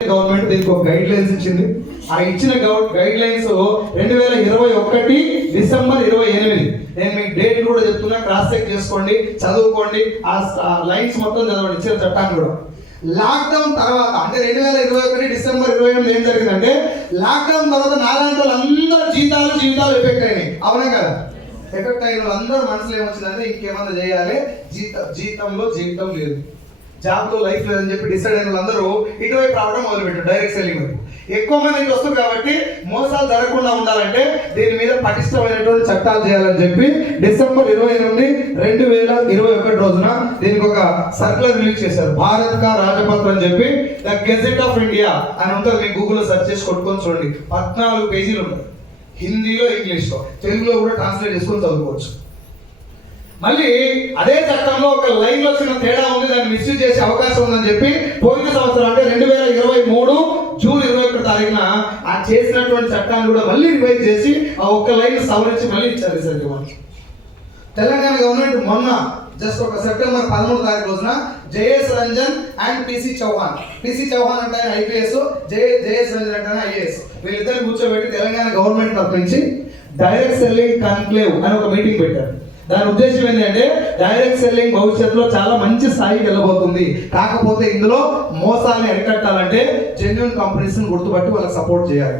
Government దీనికి ఒక guide lines ఇచ్చింది. ఆ ఇచ్చిన గైడ్ లైన్స్ 2021 డిసెంబర్ 28. నేను మీకు డేట్ కూడా చెప్తున్నా, క్రాస్ చెక్ చేసుకోండి, చదువుకోండి, ఆ లైన్స్ మొత్తం చదవండి. ఇచ్చిన చట్టాన్ని కూడా లాక్డౌన్ తర్వాత అంటే 2021 డిసెంబర్ 28 ఏం జరిగిందంటే, లాక్డౌన్ తర్వాత నాలాంటి వాళ్ళందరూ జీవితాలు ఎఫెక్ట్ అయినాయి. అవునా కదా? ఎఫెక్ట్ అయిన వాళ్ళందరూ మనసులో ఏమొచ్చిందంటే ఇంకేమన్నా చేయాలి, జీతంలో జీవితం లేదు, జాబ్లో లైఫ్ లేదని చెప్పి డిసైడ్ అయిన వాళ్ళందరూ ఇటువైపు రావడం మొదలుపెట్టారు, డైరెక్ట్ సెల్లింగ్ వైపు. ఎక్కువ మంది వస్తుంది కాబట్టి మోసాలు జరగకుండా ఉండాలంటే దీని మీద పటిష్టమైనటువంటి చట్టాలు చేయాలని చెప్పి డిసెంబర్ 20 నుండి 2021 రోజున దీనికి ఒక సర్కులర్ రిలీజ్ చేశారు. భారత్ కా రాజపత్ర అని చెప్పి ద గెజెట్ ఆఫ్ ఇండియా అని ఉంటుంది. మీకు గూగుల్లో సెర్చ్ చేసి కొట్టుకొని చూడండి. 14 పేజీలు ఉంటాయి, హిందీలో ఇంగ్లీష్లో, తెలుగులో కూడా ట్రాన్స్లేట్ చేసుకొని చదువుకోవచ్చు. మళ్ళీ అదే చట్టంలో ఒక లైన్ లో చిన్న తేడా ఉంది, దాన్ని మిస్యూజ్ చేసే అవకాశం ఉందని చెప్పి పోయిన సంవత్సరం అంటే 2023 జూన్ 21 తారీఖున ఆ చేసినటువంటి చట్టాన్ని కూడా మళ్ళీ రివైజ్ చేసి ఆ ఒక్క లైన్ సవరించి మళ్ళీ ఇచ్చారు రీసెంట్గా మనకి. తెలంగాణ గవర్నమెంట్ మొన్న జస్ట్ ఒక సెప్టెంబర్ 13 తారీఖు రోజున JS Ranjan and PC Chauhan అంటే ఆయన ఐపీఎస్, జేఎస్ రంజన్ అంటే ఐఏఎస్, వీళ్ళిద్దరిని కూర్చోబెట్టి తెలంగాణ గవర్నమెంట్ తరఫు నుంచి డైరెక్ట్ సెల్లింగ్ కాన్క్లేవ్ అని ఒక మీటింగ్ పెట్టారు. దాని ఉద్దేశం ఏంటంటే, డైరెక్ట్ సెల్లింగ్ భవిష్యత్తులో చాలా మంచి స్థాయికి వెళ్ళబోతుంది. కాకపోతే ఇందులో మోసాన్ని అరికట్టాలంటే జెన్యూన్ కంపెనీస్ని గుర్తుపట్టి వాళ్ళకి సపోర్ట్ చేయాలి.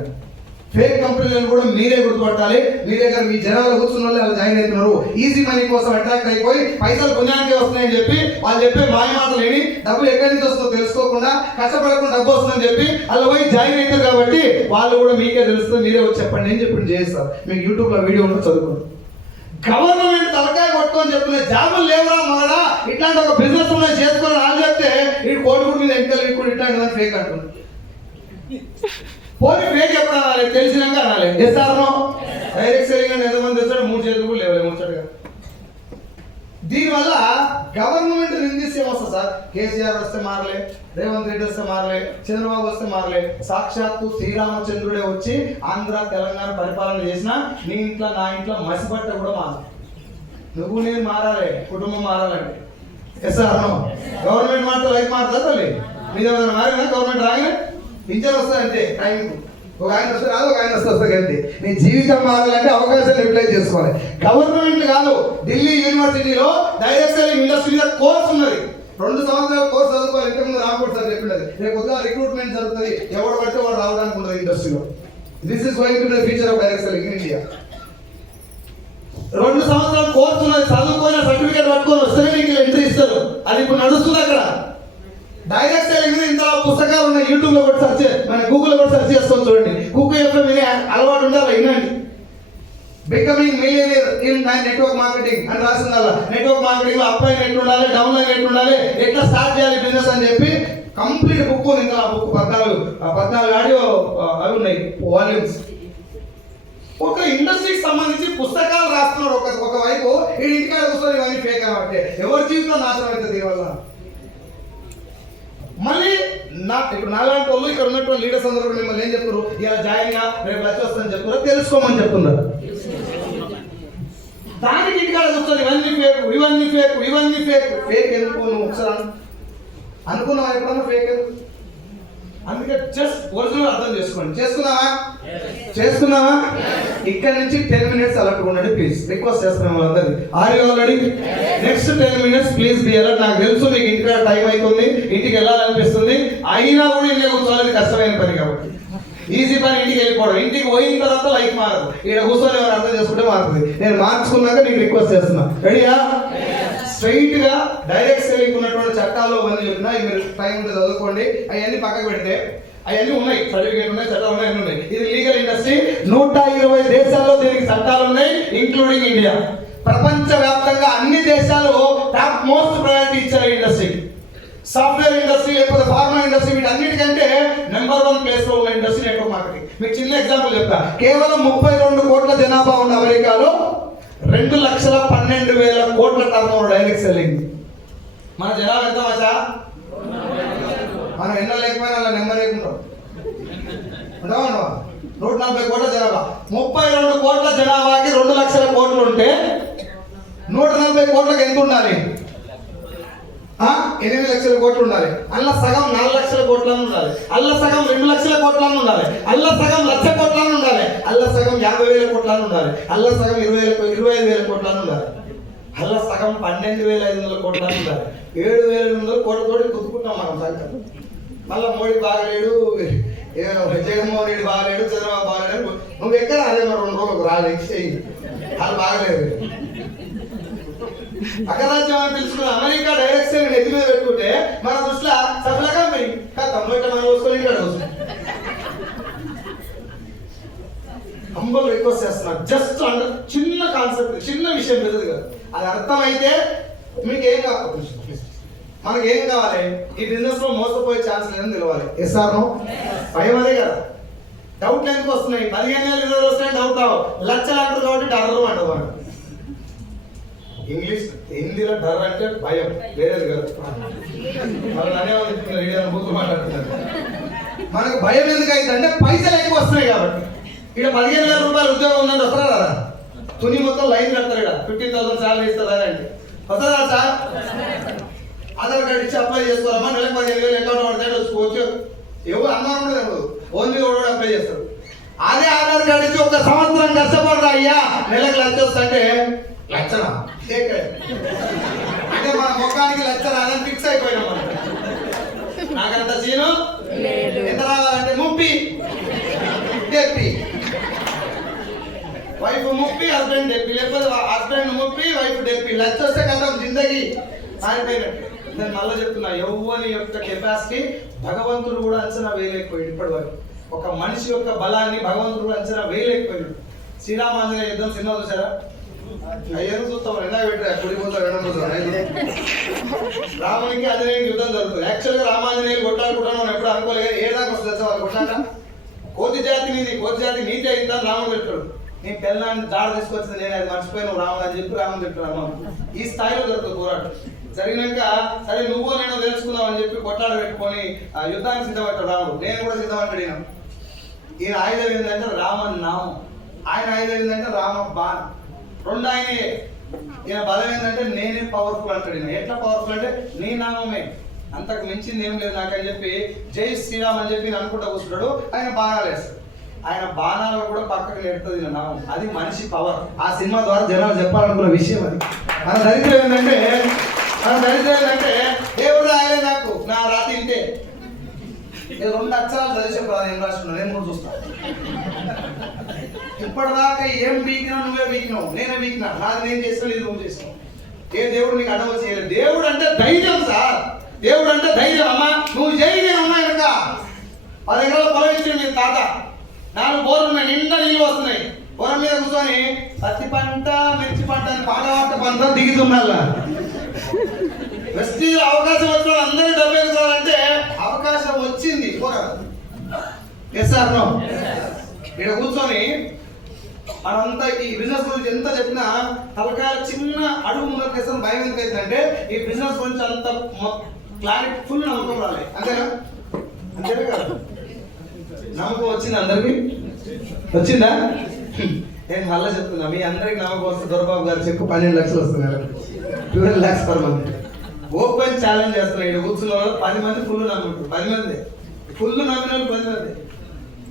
ఫేక్ కంపెనీలను కూడా మీరే గుర్తుపట్టాలి. మీ దగ్గర మీ జనాలు కూర్చున్న వాళ్ళు జాయిన్ అవుతున్నారు, ఈజీ మనీ కోసం అట్రాక్ట్ అయిపోయి పైసలు పుణ్యానికి వస్తున్నాయని చెప్పి వాళ్ళు చెప్పే మాయమాటలు విని డబ్బులు ఎక్కడి నుంచి వస్తుందో తెలుసుకోకుండా కష్టపడకుండా డబ్బు వస్తుందని చెప్పి వాళ్ళు పోయి జాయిన్ అవుతారు. కాబట్టి వాళ్ళు కూడా మీకే తెలుస్తుంది, మీరే వచ్చి చెప్పండి అని చెప్పి చేస్తారు. మీకు యూట్యూబ్లో వీడియో ఉంటే చదువుకోండి. గవర్నమెంట్ తలకాయ కొట్టుకొని చెప్తున్నా జాబులు లేవురా మగడా, ఇట్లాంటి ఒక బిజినెస్ ఉన్నాయి చేసుకొని వాళ్ళు చెప్తే ఈ కోడిగుడ్డు మీద ఎంకలు ఇప్పుడు ఇట్లాంటి ఫేక్ అంటుంది. పోనీ ఫేక్ ఎప్పుడు అనాలి, తెలిసినాక అనాలి. ఎస్ఆర్నో డైరెక్ట్ సెల్లింగ్ అని ఎంతమంది తెచ్చాడు, 3 చేతులు కూడా లేవు ముచ్చటగా. దీనివల్ల గవర్నమెంట్ నిందిస్తే వస్తుంది సార్. కేసీఆర్ వస్తే మారలే, రేవంత్ రెడ్డి వస్తే మారలే, చంద్రబాబు వస్తే మారలే, సాక్షాత్తు శ్రీరామచంద్రుడే వచ్చి ఆంధ్ర తెలంగాణ పరిపాలన చేసిన నీ ఇంట్లో నా ఇంట్లో మసిపట్ట కూడా మారు. నువ్వు నేను మారాలి, కుటుంబం మారాలంటే. ఎస్ఆర్నో గవర్నమెంట్ మారితే లైఫ్ మారుతా తల్లి. మీద మారినా గవర్నమెంట్ రాగానే పింఛన్ వస్తుంది అంతే టైంకు. ఒక ఆయన వస్తే రాదు, ఒక ఆయన వస్తే అంతే. నీ జీవితం మారాలంటే అవకాశాలు యూటిలైజ్ చేసుకోవాలి. గవర్నమెంట్ కాదు, ఢిల్లీ యూనివర్సిటీలో డైరెక్ట్ సెల్లింగ్ ఇండస్ట్రీ మీద కోర్స్ ఉన్నది. 2 సంవత్సరాల కోర్స్ చదువుకోవాలి. ఇంతకుముందు రాకూడదు సార్ చెప్పింది. రేపు కొద్దిగా రిక్రూట్మెంట్ జరుగుతుంది, ఎవరు పడితే వాడు రావడానికి ఉండదు ఇండస్ట్రీలో. This is going to the future of direct selling in India. 2 సంవత్సరాల కోర్స్ ఉన్నది, చదువుకోయిన సర్టిఫికేట్ పట్టుకొని వస్తేనే నీకు ఎంట్రీ ఇస్తారు. అది ఇప్పుడు నడుస్తుంది అక్కడ. డైరెక్ట్ సెల్లింగ్ ఇంత పుస్తకాలు ఉన్నాయి, యూట్యూబ్లో కూడా సెర్చ్, మన గూగుల్లో కూడా సెర్చ్ చేసుకొని చూడండి. కుక్ ఎఫ్ఎం వినే అలవాటు ఉండాలి, వినండి. Becoming millionaire in network marketing అని రాసిందాల. నెట్వర్క్ మార్కెటింగ్ లో అప్ లైన్ ఎట్లా ఉండాలి, డౌన్ లైన్ ఎట్లా ఉండాలి, ఎట్లా స్టార్ట్ చేయాలి బిజినెస్ అని చెప్పి కంప్లీట్ బుక్ ఉంది. ఇంకా ఆ బుక్ 14 ఆడియో అవి ఉన్నాయి వాల్యూమ్స్. ఒక ఇండస్ట్రీకి సంబంధించి పుస్తకాలు రాస్తున్నారు. ఒకవైపు ఈ ఇంటికాడ కూర్చొని ఇవన్నీ ఫేక్ కాబట్టి ఎవరి జీవితం నాశనం అవుతుంది దీనివల్ల. మళ్ళీ ఇప్పుడు నాలాంటి వాళ్ళు ఇక్కడ ఉన్నటువంటి లీడర్స్ అందరూ కూడా మిమ్మల్ని ఏం చెప్తారు, ఇలా జాయిన్ గా రేపు లక్ష వస్తుందని చెప్తున్నారు, తెలుసుకోమని చెప్తున్నారు. దానికి ఇంటికాడ కూర్చొని ఇవన్నీ ఫేక్ ఎందుకు నువ్వు ఒకసారి అనుకున్నావా ఎప్పుడన్నా ఫేక్? అందుకే జస్ట్ ఒరిజినల్ అర్థం చేసుకోండి. చేసుకున్నావా? ఇక్కడ నుంచి 10 minutes అలర్ట్ ఉండండి ప్లీజ్. రిక్వెస్ట్ చేస్తున్నాం వాళ్ళందరినీ. Are you all ready? Next 10 minutes please be alert. నాకు తెలుసు మీకు ఇంటికాడ టైం అవుతుంది, ఇంటికి వెళ్ళాలనిపిస్తుంది, అయినా కూడా ఇంటికి కూర్చోవాలి, కష్టమైన పని కాబట్టి. ఈజీ పని ఇంటికి వెళ్ళిపోవడం. ఇంటికి పోయిన తర్వాత లైఫ్ మారదు. ఇక్కడ కూర్చొని ఎవరు అర్థం చేసుకుంటే మారుతుంది. నేను మార్చుకున్నాక నీకు రిక్వెస్ట్ చేస్తున్నా. రెడీయా? స్ట్రైట్ గా డైరెక్ట్ సెల్లింగ్ ఉన్నటువంటి చట్టాలు అవన్నీ చెప్పినా మీరు టైం ఉంటే చదువుకోండి. అవన్నీ పక్కకు పెడితే అవన్నీ ఉన్నాయి, సర్టిఫికేట్ ఉన్నాయి, చట్టాలు ఉన్నాయి, అన్నీ ఉన్నాయి. ఇది లీగల్ ఇండస్ట్రీ. 120 దేశాల్లో దీనికి చట్టాలు ఉన్నాయి, ఇంక్లూడింగ్ ఇండియా. ప్రపంచ వ్యాప్తంగా అన్ని దేశాలు టాప్ మోస్ట్ ప్రయారిటీ ఇచ్చారు ఇండస్ట్రీ. సాఫ్ట్వేర్ ఇండస్ట్రీ లేకపోతే ఫార్మా ఇండస్ట్రీ వీటన్నిటికంటే నెంబర్ 1 ప్లేస్ లో ఉన్న ఇండస్ట్రీ నెట్వర్క్ మార్కెటింగ్. మీకు చిన్న ఎగ్జాంపుల్ చెప్తా. కేవలం 32 కోట్ల జనాభా ఉన్న అమెరికాలో 2,12,000 కోట్ల టర్నోవర్ డైరెక్ట్ సెల్లింగ్. మన జనాభా ఎంత మచ్చా? మనం ఎన్నో లేకపోయినా అలా నెంబర్ లేకుండా 140 కోట్ల జనాభా. 32 కోట్ల జనాభాకి 2 లక్షల కోట్లు ఉంటే 140 కోట్లకు ఎంత ఉండాలి? 8 లక్షల కోట్లు ఉండాలి, అల్ల సగం 4 లక్షల కోట్లను ఉండాలి, అల్ల సగం 2 లక్షల కోట్లను ఉండాలి, అల్ల సగం 1,00,000 కోట్లను ఉండాలి, అల్ల సగం 50,000 కోట్లను ఉండాలి, అల్ల సగం 25,000 కోట్లను ఉండాలి, అల్ల సగం 12,500 కోట్లను ఉండాలి. 7,800 కోట్లతోటి కుదుకుంటాం మనం సంఖ్య. మళ్ళీ మోడీ బాగలేడు, జగన్మోహన్ రెడ్డి బాగలేడు, చంద్రబాబు బాగలేడు, నువ్వు ఎక్కడ అదే మరి 2 రోజులకు రాదు ఎక్స్చేంజ్ వాళ్ళు బాగలేదు. అగ్రరాజ్యం అని తెలుసుకున్న అమెరికా డైరెక్షన్ నెత్తి మీద పెట్టుకుంటే మన దృష్టిలో సఫలగా పోయి కంప్లీట్ మనం వస్తుంది ఇక్కడ వస్తుంది. హంబల్ రిక్వెస్ట్ చేస్తున్నారు, జస్ట్ అంటే చిన్న కాన్సెప్ట్, చిన్న విషయం పెద్దది కాదు. అది అర్థమైతే మీకు ఏం కావాలి, మనకి ఏం కావాలి, ఈ బిజినెస్ లో మోసపోయే ఛాన్స్ లేదని తెలియాలి. Yes or no? భయం అదే కదా. డౌట్లు ఎందుకు వస్తున్నాయి? 15,000 20,000 వస్తాయని డౌట్ రావు, లక్షలు అంటారు కాబట్టి డర్రు అంటారు. మనం ఇంగ్లీష్ హిందీలో డర్ అంటే భయం, వేరేది కాదు. బూతులు మాట్లాడుతున్నారు. మనకు భయం ఎందుకు అయిందంటే పైసలు ఎక్కువ వస్తున్నాయి కాబట్టి. ఇక్కడ 15,000 రూపాయలు ఉద్యోగం ఉందంటే వస్తారా కదా, తుని మొత్తం లైన్ కడతారు. ఇక్కడ 15,000 శాలరీ ఇస్తారా అంటే వస్తారా సార్? ఆధార్ కార్డు ఇచ్చి అప్లై చేసుకోవాలమ్మా, నెలకు 15,000 అకౌంట్ పడతాడు వచ్చి ఎవరు అన్నారు కూడా ఓన్లీ కూడా అప్లై చేస్తారు. అదే ఆధార్ కార్డు ఇచ్చి 1 సంవత్సరం కష్టపడరా అయ్యా నెలకు 1,00,000 వస్తుంటే లక్షణం అంటే మన ముఖానికి లక్షణం అదని ఫిక్స్ అయిపోయినాం మనం. నాకంత సీను ఎంత రావాలంటే 30 వైఫ్ 30 హస్బెండ్ 70, లేకపోతే హస్బెండ్ 30 వైఫ్ 70, 1,00,000 వస్తే కదా జిందగీ ఆరిపోయినట్టు. నేను మళ్ళీ చెప్తున్నా, యవ్వని యొక్క కెపాసిటీ భగవంతుడు కూడా అంచనా వేయలేకపోయాడు ఇప్పటి వరకు. ఒక మనిషి యొక్క బలాన్ని భగవంతుడు కూడా అంచనా వేయలేకపోయాడు. శ్రీరామాంజనేయ యుద్ధం సినిమా చూసారా? అయ్యను చూస్తాం, రెండా పెట్టారు కుడిపోతారు, రామునికి ఆంజనేయునికి యుద్ధం జరుగుతుంది. యాక్చువల్గా రామాంజనేయులు కొట్టాడుకుంటాను మనం ఎప్పుడు అనుకోలేదు. ఏడాకి వస్తుంది వాళ్ళు కొట్టాక. కోతి జాతి నీతి అయిందని రాముడు పెట్టాడు. నీ పిల్లాన్ని దాడి తీసుకొచ్చింది నేను, అది మర్చిపోయాను రాముడు అని చెప్పి రాముడు చెప్తున్నాను. ఈ స్థాయిలో జరుగుతుంది పోరాటం. జరిగినాక సరే నువ్వు నేను తెలుసుకుందాం అని చెప్పి కొట్టాడ పెట్టుకొని ఆ యుద్ధానికి సిద్ధపడ్డాడు రాముడు. నేను కూడా సిద్ధపడ్డాడు. ఈయన ఆయుధం ఏంటంటే రామన్ నామం, ఆయన ఆయుధం ఏంటంటే రామ బాణం. 2 ఆయనే. ఈయన బలం ఏంటంటే నేనే పవర్ఫుల్ అంటాడు. ఈయన ఎట్లా పవర్ఫుల్ అంటే నీ నామమే, అంతకు మించింది ఏం లేదు నాకని చెప్పి జై శ్రీరామ్ అని చెప్పి అనుకుంటా కూర్చుంటాడు. ఆయన బాణాలు వేస్తాడు. ఆయన బాణాలు కూడా పక్కకు నెడుతుంది ఈయన నామం. అది మనిషి పవర్. ఆ సినిమా ద్వారా జనాలు చెప్పాలనుకున్న విషయం అది. మన దరిద్రం ఏంటంటే దేవుడు రాయలే నాకు, నా రాతి ఇంటే 2 అక్షరాలు చదివేసాం కదా, ఏం రాస్తున్నాను నేను కూడా చూస్తాను. ఇప్పటిదాకా ఏం వీకినా నువ్వే వీకినావు, నేనే వీకినా, నాది నేను చేస్తాను, ఇది నువ్వు చేస్తావు. ఏ దేవుడు నీకు అడ్డం చేయలేదు. దేవుడు అంటే ధైర్యం సార్, దేవుడు అంటే ధైర్యం. అమ్మా నువ్వు చేయి, నేను ఉన్నా కనుక 10 ఎకరాల పొలం ఇచ్చింది మీ తాత, 4 బోర్లు ఉన్నాయి, నిండా నీళ్ళు వస్తున్నాయి. పొలం మీద కూర్చొని పత్తి పంట మిర్చి పంట అని పాట పంట దిగుతున్నా. వెస్టీజ్ అవకాశం వచ్చిన అందరూ డబ్బు ఎదుకోవాలంటే అవకాశం వచ్చింది. Yes or no? ఇక్కడ కూర్చొని మనంతా ఈ బిజినెస్ గురించి ఎంత చెప్పినా తలకాయ చిన్న అడుగు ముందర చేస్తాను. భయం ఎందుకు అవుతుందంటే ఈ బిజినెస్ గురించి అంత క్లారిటీ ఫుల్ నమ్మకం రాలి. అంతేనా? అంతేనా కాదు? నమ్మకం వచ్చింది అందరికి? వచ్చిందా? నేను మళ్ళీ చెప్తున్నా, మీ అందరికి నమ్మకం వస్తుంది. దొరబాబు గారు చెక్కు 12 లక్షలు వస్తున్నారు, 12 lakhs per month. Open challenge చేస్తున్నారు. ఇక్కడ కూర్చున్న వాళ్ళు 10 మంది ఫుల్ నమ్ముతారు. 10 మంది ఫుల్ నమ్మిన వాళ్ళు 10 మంది.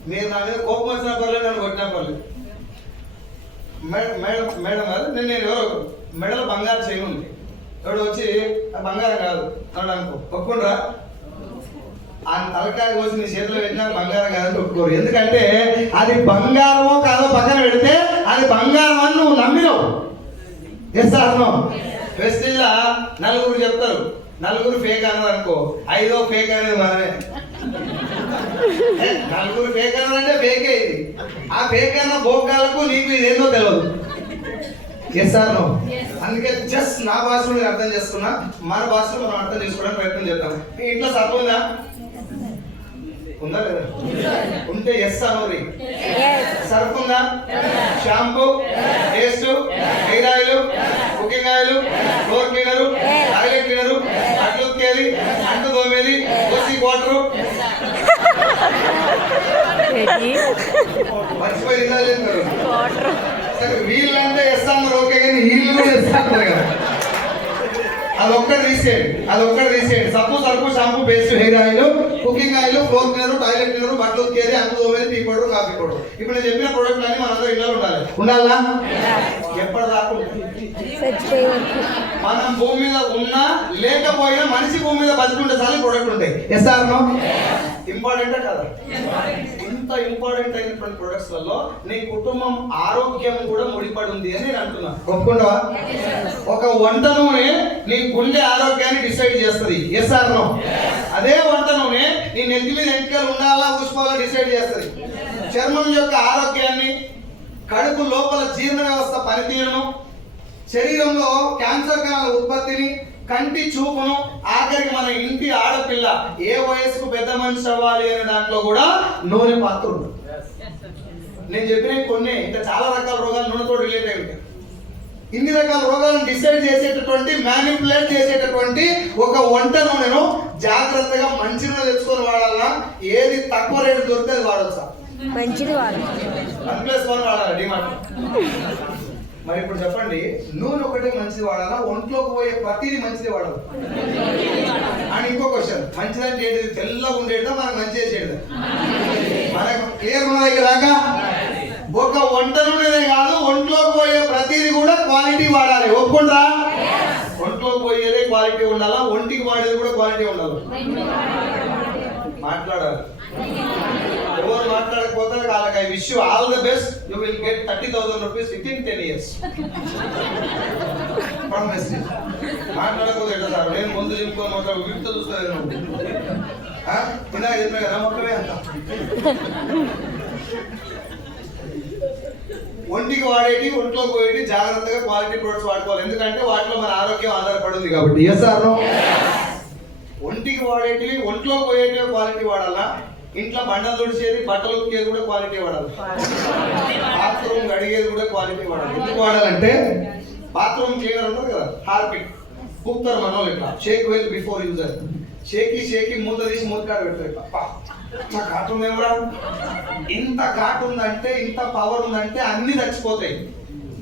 మీరు నా మీద కోపం వచ్చినా పర్లేదు, నన్ను కొట్టినా పర్లేదు. మేడం కాదు, నేను ఎవరో మెడలో బంగారు చేయి ఉంది, ఎవడు వచ్చి బంగారం కాదు అన్నాడు అనుకో, ఒప్పుకుంటారా? ఆయన తలకాయ కోసి నీ చేతిలో పెట్టినా బంగారం కాదని ఒప్పుకోరు. ఎందుకంటే అది బంగారమో కాదో పక్కన పెడితే అది బంగారం అని నువ్వు నమ్మినావు. Yes or no? వెస్టిల్లా 4 చెప్తారు, 4 ఫేక్ అన్నారు అనుకో, 5వ ఫేక్ అనేది మనమే. 4 ఫేక్ అన్నారంటే ఫేకే ఇది. ఆ ఫేక్ అన్న భోగాలకు నీకు ఇదేందో తెలియదు. Yes or no? అందుకే జస్ట్ నా భాషలో నేను అర్థం చేసుకున్నా, మన భాషలో మనం అర్థం చేసుకోవడానికి ప్రయత్నం చేద్దాం. మీ ఇంట్లో సబ్బు ఉందా? ఉందా లేదా? ఉంటే ఎస్ అనోరి. సర్ఫ్ ఉందా? Shampoo, paste, hair oil, cooking oil, floor cleaner, toilet cleaner, అట్లు ఉతికేది, అంటు తోమేది, కోసి వాటర్, మర్చిపోయి వీళ్ళంటే ఎస్ అన్నారు ఓకే, కానీ వీళ్ళు కూడా ఎస్ అంటారు కదా. అదొక్కటి తీసేయండి. సబ్బు సరుకు shampoo paste hair oil cooking oil floor cleaner toilet cleaner బట్టలు ఉతికేది అంగు తోమేది టీ పౌడర్ కాఫీ పౌడర్. ఇప్పుడు నేను చెప్పిన ప్రొడక్ట్లు అన్ని మనందరూ ఇళ్ళలో ఉండాలా? ఎప్పటిదాకా మనం భూమి మీద ఉన్నా లేకపోయినా మనిషి భూమి మీద బతుకుంటే చాలా ప్రొడక్ట్ ఉంటాయి. Yes or no? ఇంపార్టెంట్ కదా? ఇంత ఇంపార్టెంట్ అయినటువంటి ప్రొడక్ట్స్ లలో నీ కుటుంబం ఆరోగ్యం కూడా ముడిపడి ఉంది అని నేను అంటున్నా. ఒప్పుకుంటావా? ఒక వంట నూనె నీ గుండె ఆరోగ్యాన్ని డిసైడ్ చేస్తుంది. Yes or no? అదే వంట నూనె నీ నెత్తి మీద ఎంటికలు ఉండాలా ఊసుకోవాలా డిసైడ్ చేస్తుంది. చర్మం యొక్క ఆరోగ్యాన్ని, కడుపు లోపల జీర్ణ వ్యవస్థ పనితీరును, శరీరంలో క్యాన్సర్ కణాల ఉత్పత్తిని, కంటి చూపును, ఆఖరికి మన ఇంటి ఆడపిల్ల ఏ వయసుకు పెద్ద మనిషి అవ్వాలి అనే దాంట్లో కూడా నూనె పాత్ర ఉంది. నేను చెప్పిన కొన్ని ఇంకా చాలా రకాల రోగాలు నూనెతో రిలేట్ అయి ఉంటాయి. ఇన్ని రకాల రోగాలను డిసైడ్ చేసేటటువంటి, మ్యానిపులేట్ చేసేటటువంటి ఒక వంట నూనెను జాగ్రత్తగా మంచి నూనె తెచ్చుకొని వాడాలన్నా, ఏది తక్కువ రేటు దొరికితే అది వాడొచ్చా? మంచిది వాడాలి. డిమాండ్. మరి ఇప్పుడు చెప్పండి, నూనె ఒకటే మంచిది వాడాలా, ఒంట్లోకి పోయే ప్రతిదీ మంచిది వాడాలి? అని ఇంకో క్వశ్చన్. మంచిదంటే ఏంటిది? తెల్లగా ఉండేదా మనకు మంచి చేసేది? మనకు క్లియర్ ఉన్న దగ్గర దాకా ఒక వంట నూనెనే కాదు, ఒంట్లోకి పోయే ప్రతిదీ కూడా క్వాలిటీ వాడాలి. ఒప్పుకుంటా? ఒంట్లోకి పోయేదే క్వాలిటీ ఉండాలా, ఒంటికి వాడేది కూడా క్వాలిటీ ఉండాలి. మాట్లాడాలి. ఎవరు మాట్లాడకపోతే వాళ్ళకి I wish you all the best. You will get 30,000 rupees within 10 years. మాట్లాడకపోతే సార్ నేను ముందు చెప్పుకొని మాత్రం వీటితో చూస్తాను. ఇలా చెప్పిన కదా మొత్తమే అంత. ఒంటికి వాడేటి, ఒంట్లో పోయేటి జాగ్రత్తగా క్వాలిటీ ప్రొడక్ట్స్ వాడుకోవాలి. ఎందుకంటే వాటిలో మన ఆరోగ్యం ఆధారపడింది కాబట్టి. Yes or no? ఒంటికి వాడేటి, ఒంట్లో పోయేటి క్వాలిటీ వాడాలా, ఇంట్లో బండలు తుడిచేది, బట్టలు ఉతికేది కూడా క్వాలిటీ వాడాలి, బాత్రూమ్ కడిగేది కూడా క్వాలిటీ వాడాలి. ఎందుకు వాడాలంటే బాత్రూమ్ క్లీనర్ ఉంటుంది కదా, హార్పిక్ పూపుతారు మన వాళ్ళు. ఇట్లా షేక్ వెల్ బిఫోర్ యూజర్. షేకి మూత తీసి మూత కాడ పెడతారు. ఇట్లా ఘాటు ఉందేమరా, ఇంత ఘాటు ఉందంటే, ఇంత పవర్ ఉందంటే అన్ని చచ్చిపోతాయి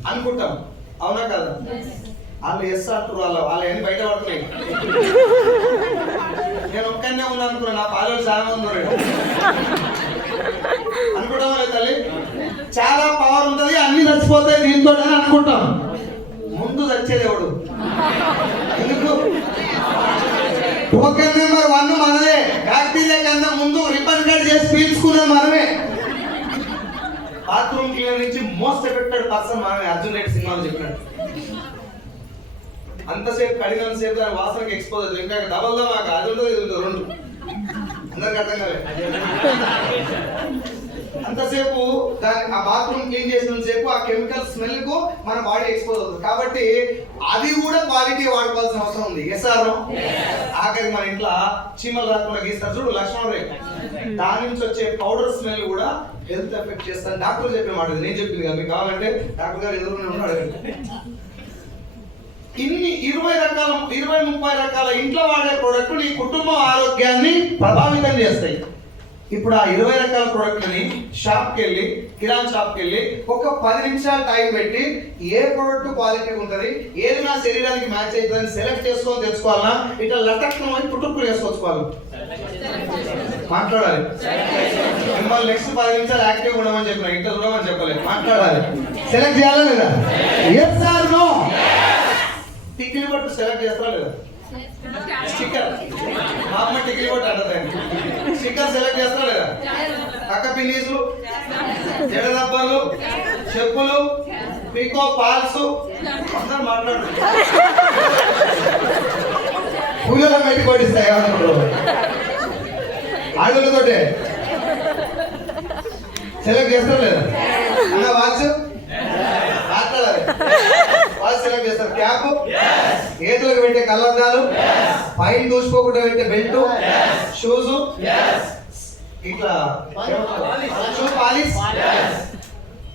అనుకుంటాం. అవునా కదా? వాళ్ళు ఎస్ అంటారు, వాళ్ళు అన్ని బయట పడుతున్నాయి. నేను ఒక్కనే ఉన్నా అనుకున్నా, నా పాలు చాలా మంది అనుకుంటాం లేదు తల్లి. చాలా పవర్ ఉంటుంది, అన్ని చచ్చిపోతాయి దీంతో అని అనుకుంటాం. ముందు చచ్చేది ఎవడు? ఎందుకు? టోకెన్ నెంబర్ 1 మనదే. బ్యాక్టీరియా కన్నా ముందు రిబన్ కట్ చేసి పీల్చుకున్నది మనమే. బాత్రూమ్ క్లీనర్ నుంచి మోస్ట్ ఎఫెక్టెడ్ పర్సన్ మనమే. అర్జున్ రెడ్డి సినిమాలో చెప్పినట్టు అంతసేపు కడిగినంతసేపు దాని వాసనకి ఎక్స్పోజ్ అవుతుంది. ఇంకా డబల్ దా మాకు అది ఉంటుంది, ఇది ఉంటుంది, రెండు. అందరికి అర్థం కాలేదు. అంతసేపు దాని ఆ బాత్రూమ్ క్లీన్ చేసినంతసేపు ఆ కెమికల్ స్మెల్ కు మన బాడీ ఎక్స్పోజ్ అవుతుంది. కాబట్టి అది కూడా క్వాలిటీ వాడుకోవాల్సిన అవసరం ఉంది. Yes or no? ఆఖరికి మన ఇంట్లో చీమలు రాకుండా గీస్తారు చూడు, లక్ష్మణ రేఖ, దాని నుంచి వచ్చే పౌడర్ స్మెల్ కూడా హెల్త్ ఎఫెక్ట్ చేస్తాను. డాక్టర్ చెప్పిన మాట, నేను చెప్పింది కదా. మీకు కావాలంటే డాక్టర్ గారు ఎదురుగానే ఉన్నాడు, అడగండి. ఇన్ని 20-30 రకాల ఇంట్లో వాడే ప్రోడక్ట్లు నీ కుటుంబం ఆరోగ్యాన్ని ప్రభావితం చేస్తాయి. ఇప్పుడు ఆ 20 రకాల ప్రోడక్ట్లని షాప్కి వెళ్ళి, కిరాణా షాప్కి వెళ్ళి ఒక 10 నిమిషాలు టైం పెట్టి ఏ ప్రోడక్ట్ క్వాలిటీ ఉంటుంది, ఏది నా శరీరానికి మ్యాచ్ అవుతుందని సెలెక్ట్ చేసుకొని తెచ్చుకోవాలన్నా, ఇట్లా లటక్ను పుట్టుకులు వేసుకోవాలి. మాట్లాడాలి. మిమ్మల్ని నెక్స్ట్ 10 నిమిషాలు యాక్టివ్గా ఉండమని చెప్పిన, ఇంట్లో చూడమని చెప్పలేదు. మాట్లాడాలి. సెలెక్ట్ చేయాలా లేదా? Yes or no? టిక్కిలి బట్టు సెలెక్ట్ చేస్తారా లేదా? స్టిక్కర్, మా అమ్మ టిక్కిలి బట్టు అంటదండి. స్టిక్కర్ సెలెక్ట్ చేస్తారా లేదా? కక్క పిన్నీసులు, జడ రబ్బర్లు, చెప్పులు, పీకో పాల్స్ అందరూ మాట్లాడుతుంది. పూలలో పెట్టి కొట్టిస్తాయి ఆడులతోటే. సెలెక్ట్ చేస్తారా లేదా? అన్న వాచ్ మాట్లాడాలి. వాచ్ సెలెక్ట్ చేస్తారు. క్యాప్, చేతులకు పెట్టే కళ్ళద్దాలు, పైన దూసుకోకుండా పెట్టే బెల్ట్, షూస్, ఇట్లా షూ పాలిష్.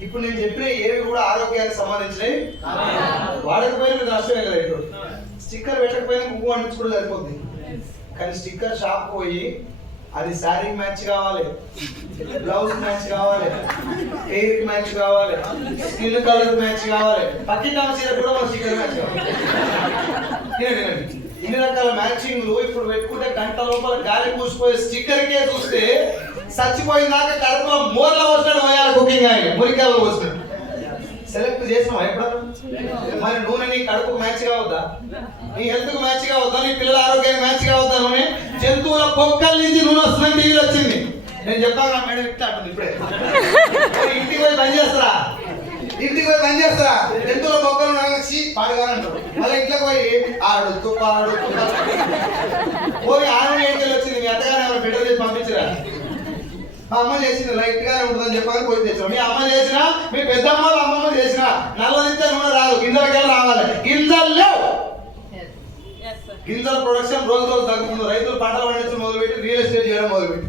ఇప్పుడు నేను చెప్పిన ఏవి కూడా ఆరోగ్యానికి సంబంధించినవి. వాడకపోయినా మీరు నష్టమే కదా. ఇప్పుడు స్టిక్కర్ పెట్టకపోయినా కుంకుమ అంటించుకుంటే సరిపోద్ది. కానీ స్టిక్కర్ షాప్ పోయి అది శారీ మ్యాచ్ కావాలి, బ్లౌజ్ మ్యాచ్ కావాలి, హెయిర్ మ్యాచ్ కావాలి, స్కిన్ కలర్ మ్యాచ్ కావాలి, పక్కింటి చీర కూడా మన స్టిక్కర్ మ్యాచ్ కావాలి. ఇన్ని రకాల మ్యాచింగ్లు ఇప్పుడు పెట్టుకుంటే గంట లోపల గాలి పూసిపోయే స్టిక్కర్కే చూస్తే చచ్చిపోయిన దాకా కడుపులో మోర్ల వచ్చినట్టు పోయాలి. కుకింగ్ ఆయన మురికాయలు వచ్చినట్టు సెలెక్ట్ చేసినావు ఎప్పుడన్నా? మరి నూనె నీ కడుపుకు మ్యాచ్ కావద్దా, నీ హెల్త్ కు మ్యాచ్ కావద్దా, నీ పిల్లల ఆరోగ్యానికి మ్యాచ్ కావద్దా? నూనె జంతువుల పొక్కల నుంచి నూనె వస్తుందని టీవీలో వచ్చింది. నేను చెప్పాను నా మేడం ఇట్లా అంటుంది ఇప్పుడే. ఇంటికి పోయి పని చేస్తారా, ఇంటికి పోయి పని చేస్తారా, జంతువుల పొక్కలు వచ్చి పాడుగానంటారు. మళ్ళీ ఇంట్లోకి పోయి ఆడుతూ పాడుతూ పోయి ఆమె ఏంటి వచ్చింది. మీ అత్తగారు ఎవరు బిడ్డ చేసి పంపించరా? మా అమ్మ చేసింది లైట్ గానే ఉంటుందని చెప్పాలి పోయి తెచ్చాం. మీ అమ్మ చేసినా, మీ పెద్దమ్మ అమ్మమ్మ చేసినా నల్లదిస్తే నూనె రాదు, గింజలకెళ్ళి రావాలి. గింజలు లేవు. గింజల ప్రొడక్షన్ రోజు రోజు తగ్గుతుంది. రైతులు పంటలు పండించడం మొదలుపెట్టి రియల్ ఎస్టేట్ చేయడం మొదలుపెట్టి